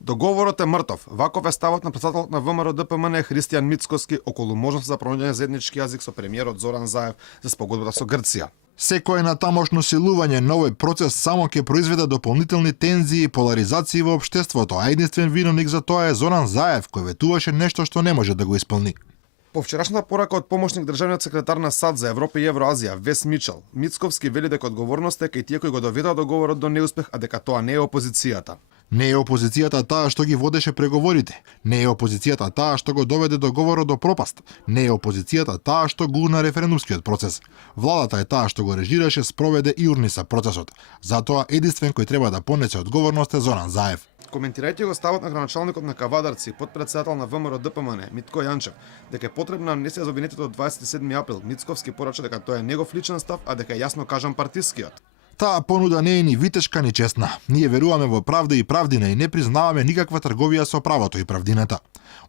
Договорот е мртов. Ваков е ставот на претседателот на ВМРО ДПМН Христијан Мицкоски околу можност за пронаѓање заеднички јазик со премиерот Зоран Заев за спогодбата со Грција. Секој натамошно силување на овој процес само ќе произведе дополнителни тензии и поларизации во општеството, а единствен виновник за тоа е Зоран Заев, кој ветуваше нешто што не може да го исполни. По вчерашната порака од помошник државниот секретар на САД за Европа и Евроазија, Вес Мичел, Мицковски вели дека одговорноста е кај тие кои го доведоа договорот до неуспех, а дека тоа не е опозицијата. Не е опозицијата таа што ги водеше преговорите. Не е опозицијата таа што го доведе договорот до пропаст. Не е опозицијата таа што гурна референдумскиот процес. Владата е таа што го режираше, спроведе и урниса процесот. Затоа единствен кој треба да понесе одговорност е Зоран Заев. Коментирајќи го ставот на граначалникот на Кавадарци, подпредседател на ВМРО ДПМН, Митко Јанчев, дека е потребна амнестија за обвинетите од 27 април, Мицковски порача дека тоа е негов личен став, а дека е јасно кажан партискиот. Таа понуда не е ни витешка ни честна. Ние веруваме во правда и правдина и не признаваме никаква трговија со правото и правдината.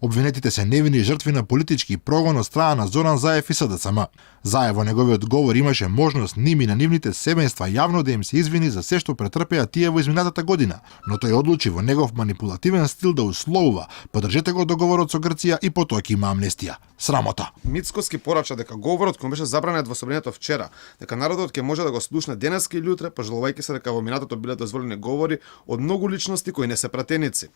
Обвинетите се невини жртви на политички прогон од страна на Зоран Заев и СДСМ. Заев во неговиот говор имаше можност ними на нивните семејства јавно да им се извини за се што претрпеа тие во изминатата година, но тој одлучи во негов манипулативен стил да условува: поддржете го договорот со Грција и потоа ќе има амнестија. Срамота. Мицкоски порача дека говорот кој беше забранет во собранието вчера, дека народот ќе може да го слушне денеска или утре, пожелувајќи се дека во минатото биле дозволени говори од многу личности кои не се пратеници.